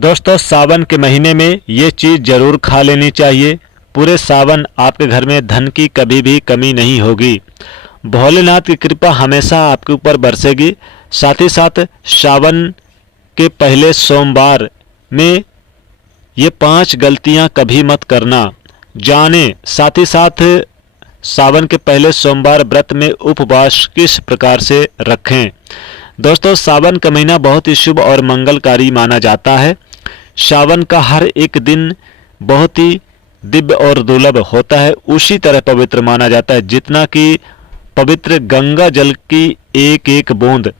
दोस्तों, सावन के महीने में ये चीज़ ज़रूर खा लेनी चाहिए। पूरे सावन आपके घर में धन की कभी भी कमी नहीं होगी। भोलेनाथ की कृपा हमेशा आपके ऊपर बरसेगी। साथ ही साथ सावन के पहले सोमवार में ये 5 गलतियां कभी मत करना। जाने साथ ही साथ सावन के पहले सोमवार व्रत में उपवास किस प्रकार से रखें। दोस्तों, सावन का महीना बहुत ही शुभ और मंगलकारी माना जाता है। सावन का हर एक दिन बहुत ही दिव्य और दुर्लभ होता है, उसी तरह पवित्र माना जाता है जितना कि पवित्र गंगा जल की एक एक बूंद।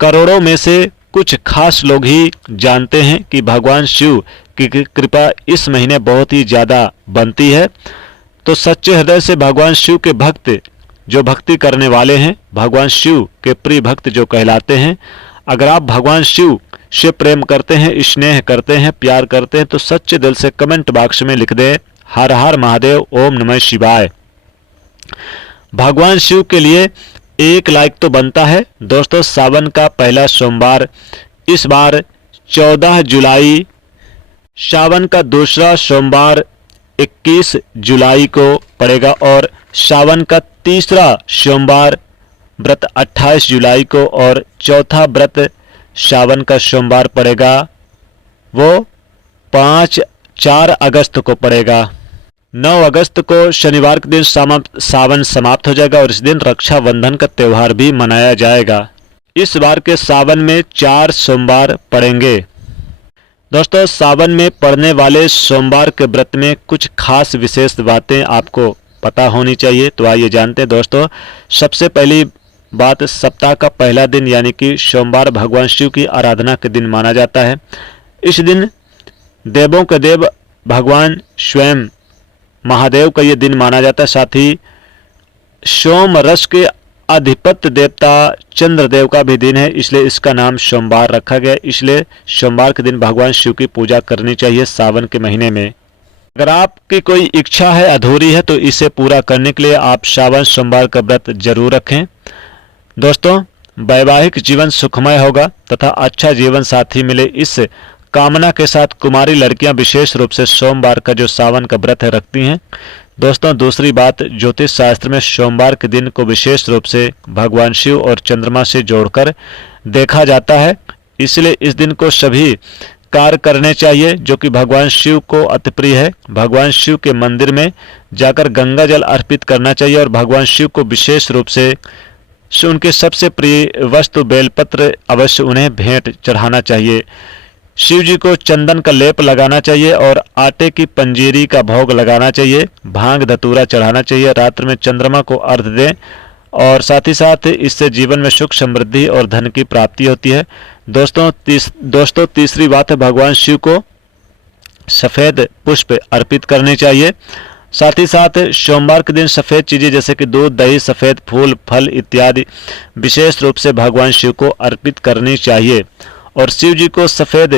करोड़ों में से कुछ खास लोग ही जानते हैं कि भगवान शिव की कृपा इस महीने बहुत ही ज़्यादा बनती है। तो सच्चे हृदय से भगवान शिव के भक्त जो भक्ति करने वाले हैं, भगवान शिव के प्रिय भक्त जो कहलाते हैं, अगर आप भगवान शिव से प्रेम करते हैं, स्नेह करते हैं, प्यार करते हैं, तो सच्चे दिल से कमेंट बॉक्स में लिख दें हर हर महादेव, ओम नमः शिवाय। भगवान शिव के लिए एक लाइक तो बनता है। दोस्तों, सावन का पहला सोमवार इस बार 14 जुलाई, सावन का दूसरा सोमवार 21 जुलाई को पड़ेगा और सावन का तीसरा सोमवार व्रत 28 जुलाई को और चौथा व्रत सावन का सोमवार पड़ेगा वो 4 अगस्त को पड़ेगा। 9 अगस्त को शनिवार के दिन सावन समाप्त हो जाएगा और इस दिन रक्षाबंधन का त्यौहार भी मनाया जाएगा। इस बार के सावन में 4 सोमवार पड़ेंगे। दोस्तों, सावन में पड़ने वाले सोमवार के व्रत में कुछ खास विशेष बातें आपको पता होनी चाहिए। तो आइए जानते हैं। दोस्तों, सबसे पहली बात, सप्ताह का पहला दिन यानी कि सोमवार भगवान शिव की आराधना के दिन माना जाता है। इस दिन देवों के देव भगवान स्वयं महादेव का ये दिन माना जाता है। साथ ही सोम रस के अधिपत्य देवता चंद्रदेव का भी दिन है, इसलिए इसका नाम सोमवार रखा गया। इसलिए सोमवार के दिन भगवान शिव की पूजा करनी चाहिए सावन के महीने में। अगर आपकी कोई इच्छा है अधूरी है तो इसे पूरा करने के लिए आप सावन सोमवार का व्रत जरूर रखें। दोस्तों, वैवाहिक जीवन सुखमय होगा तथा अच्छा जीवन साथी मिले, इस कामना के साथ कुमारी लड़कियां विशेष रूप से सोमवार का जो सावन का व्रत है रखती हैं। दोस्तों, दूसरी बात, ज्योतिष शास्त्र में सोमवार के दिन को विशेष रूप से भगवान शिव और चंद्रमा से जोड़कर देखा जाता है। इसलिए इस दिन को सभी कार्य करने चाहिए जो कि भगवान शिव को अति प्रिय है। भगवान शिव के मंदिर में जाकर गंगा जल अर्पित करना चाहिए और भगवान शिव को विशेष रूप से उनके सबसे प्रिय वस्तु बेलपत्र अवश्य उन्हें भेंट चढ़ाना चाहिए। शिव जी को चंदन का लेप लगाना चाहिए और आटे की पंजीरी का भोग लगाना चाहिए। भांग धतूरा चढ़ाना चाहिए। रात्रि में चंद्रमा को अर्घ्य दें और साथ ही साथ इससे जीवन में सुख समृद्धि और धन की प्राप्ति होती है। दोस्तों, तीसरी बात है, भगवान शिव को सफ़ेद पुष्प अर्पित करने चाहिए। साथ ही साथ सोमवार के दिन सफ़ेद चीज़ें जैसे कि दूध, दही, सफ़ेद फूल, फल इत्यादि विशेष रूप से भगवान शिव को अर्पित करनी चाहिए। और शिव जी को सफ़ेद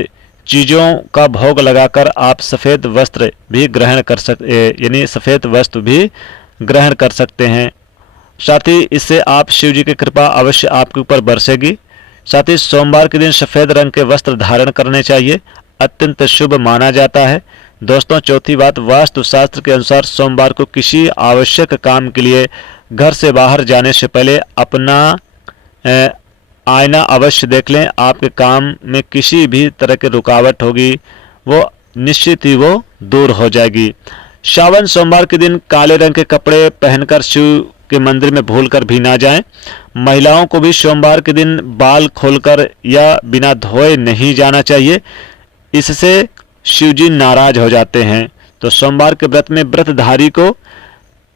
चीज़ों का भोग लगाकर आप सफ़ेद वस्त्र भी ग्रहण कर सकते, यानी सफ़ेद वस्त्र भी ग्रहण कर सकते हैं। साथ ही इससे आप शिव जी की कृपा अवश्य आपके ऊपर बरसेगी। साथ ही सोमवार के दिन सफ़ेद रंग के वस्त्र धारण करने चाहिए, अत्यंत शुभ माना जाता है। दोस्तों, चौथी बात, वास्तुशास्त्र के अनुसार सोमवार को किसी आवश्यक काम के लिए घर से बाहर जाने से पहले अपना आईना अवश्य देख लें। आपके काम में किसी भी तरह की रुकावट होगी वो निश्चित ही वो दूर हो जाएगी। सावन सोमवार के दिन काले रंग के कपड़े पहनकर शिव के मंदिर में भूलकर भी ना जाएं। महिलाओं को भी सोमवार के दिन बाल खोलकर या बिना धोए नहीं जाना चाहिए, इससे शिव जी नाराज हो जाते हैं। तो सोमवार के व्रत में व्रतधारी को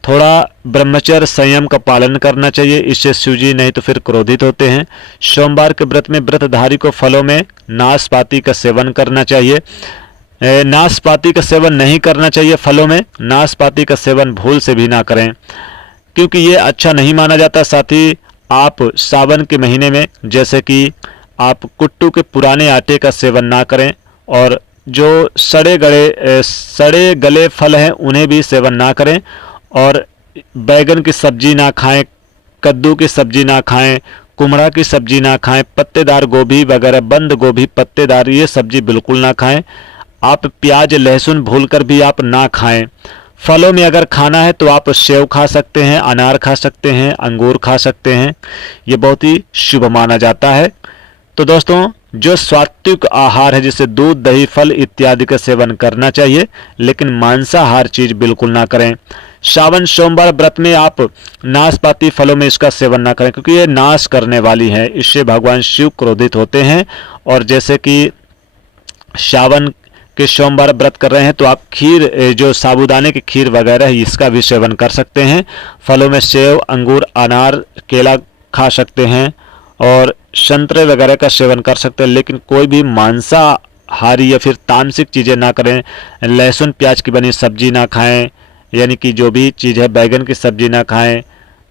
थोड़ा ब्रह्मचर्य संयम का पालन करना चाहिए, इससे शिव जी नहीं तो फिर क्रोधित होते हैं। सोमवार के व्रत में व्रतधारी को फलों में नाशपाती का सेवन करना चाहिए। नाशपाती का सेवन नहीं करना चाहिए, फलों में नाशपाती का सेवन भूल से भी ना करें क्योंकि ये अच्छा नहीं माना जाता। साथ ही आप सावन के महीने में जैसे कि आप कुट्टू के पुराने आटे का सेवन ना करें और जो सड़े गले फल हैं उन्हें भी सेवन ना करें और बैगन की सब्जी ना खाएं, कद्दू की सब्जी ना खाएं, कुमड़ा की सब्जी ना खाएं, पत्तेदार गोभी वगैरह, बंद गोभी पत्तेदार ये सब्जी बिल्कुल ना खाएं। आप प्याज लहसुन भूलकर भी आप ना खाएं। फलों में अगर खाना है तो आप सेव खा सकते हैं, अनार खा सकते हैं, अंगूर खा सकते हैं, ये बहुत ही शुभ माना जाता है। तो दोस्तों जो सात्विक आहार है जिसे दूध दही फल इत्यादि का सेवन करना चाहिए, लेकिन मांसाहार चीज बिल्कुल ना करें। श्रावण सोमवार व्रत में आप नाशपाती फलों में इसका सेवन ना करें, क्योंकि ये नाश करने वाली है, इससे भगवान शिव क्रोधित होते हैं। और जैसे कि श्रावण के सोमवार व्रत कर रहे हैं तो आप खीर, जो साबूदाने की खीर वगैरह है, इसका भी सेवन कर सकते हैं। फलों में सेव अंगूर अनार केला खा सकते हैं और संतरे वगैरह का सेवन कर सकते हैं, लेकिन कोई भी मांसाहारी या फिर तामसिक चीज़ें ना करें। लहसुन प्याज की बनी सब्जी ना खाएं, यानी कि जो भी चीज़ है बैगन की सब्जी ना खाएं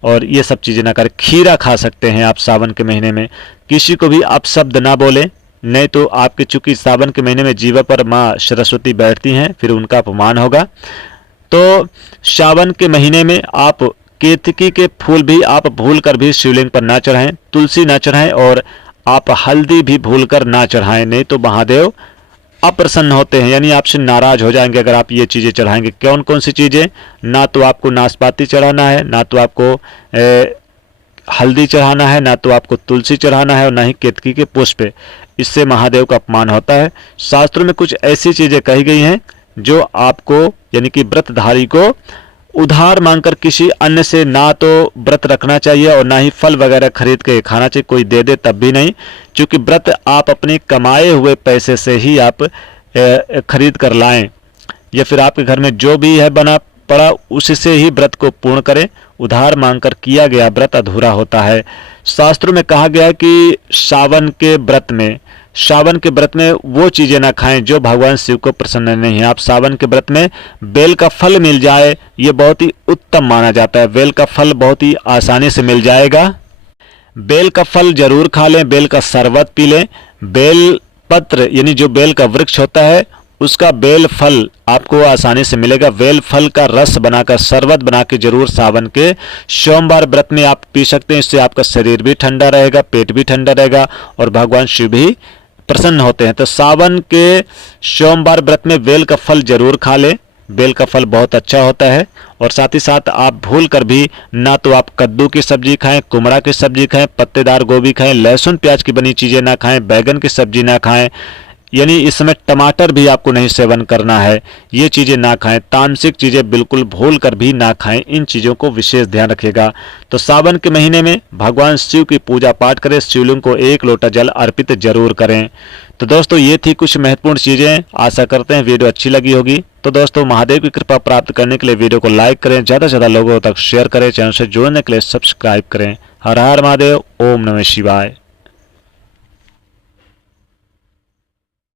और ये सब चीज़ें ना करें। खीरा खा सकते हैं आप सावन के महीने में। किसी को भी आप शब्द ना बोलें, नहीं तो आपके चूंकि सावन के महीने में जीवा पर माँ सरस्वती बैठती हैं, फिर उनका अपमान होगा। तो सावन के महीने में आप केतकी के फूल भी आप भूलकर भी शिवलिंग पर ना चढ़ाएं, तुलसी ना चढ़ाएं और आप हल्दी भी भूलकर ना चढ़ाएं, नहीं तो महादेव अप्रसन्न होते हैं, यानी आपसे नाराज हो जाएंगे अगर आप ये चीज़ें चढ़ाएंगे। कौन कौन सी चीज़ें? ना तो आपको नाशपाती चढ़ाना है, ना तो आपको हल्दी चढ़ाना है, ना तो आपको तुलसी चढ़ाना है और ना ही केतकी के पुष्प। इससे महादेव का अपमान होता है। शास्त्रों में कुछ ऐसी चीज़ें कही गई हैं जो आपको यानी कि व्रतधारी को उधार मांगकर किसी अन्य से ना तो व्रत रखना चाहिए और ना ही फल वगैरह खरीद के खाना चाहिए। कोई दे दे तब भी नहीं, क्योंकि व्रत आप अपने कमाए हुए पैसे से ही आप खरीद कर लाएं, या फिर आपके घर में जो भी है बना पड़ा उसी से ही व्रत को पूर्ण करें। उधार मांगकर किया गया व्रत अधूरा होता है। शास्त्रों में कहा गया है कि सावन के व्रत में वो चीज़ें ना खाएं जो भगवान शिव को प्रसन्न नहीं है। आप सावन के व्रत में बेल का फल मिल जाए, ये बहुत ही उत्तम माना जाता है। बेल का फल बहुत ही आसानी से मिल जाएगा। बेल का फल जरूर खा लें, बेल का शरबत पी लें। बेल पत्र यानी जो बेल का वृक्ष होता है उसका बेल फल आपको आसानी से मिलेगा। बेल फल का रस बनाकर शरबत बना के जरूर सावन के सोमवार व्रत में आप पी सकते हैं। इससे आपका शरीर भी ठंडा रहेगा, पेट भी ठंडा रहेगा और भगवान शिव भी प्रसन्न होते हैं। तो सावन के सोमवार व्रत में बेल का फल जरूर खा लें। बेल का फल बहुत अच्छा होता है। और साथ ही साथ आप भूल कर भी ना तो आप कद्दू की सब्जी खाएं, कुमड़ा की सब्जी खाएं, पत्तेदार गोभी खाएं, लहसुन प्याज की बनी चीज़ें ना खाएं, बैगन की सब्जी ना खाएं, यानी इस समय टमाटर भी आपको नहीं सेवन करना है। ये चीज़ें ना खाएं। तामसिक चीज़ें बिल्कुल भूल कर भी ना खाएं। इन चीज़ों को विशेष ध्यान रखिएगा। तो सावन के महीने में भगवान शिव की पूजा पाठ करें, शिवलिंग को 1 लोटा जल अर्पित जरूर करें। तो दोस्तों ये थी कुछ महत्वपूर्ण चीज़ें। आशा करते हैं वीडियो अच्छी लगी होगी। तो दोस्तों महादेव की कृपा प्राप्त करने के लिए वीडियो को लाइक करें, ज़्यादा से ज़्यादा लोगों तक शेयर करें, चैनल से जुड़ने के लिए सब्सक्राइब करें। हर हर महादेव, ओम नमः शिवाय।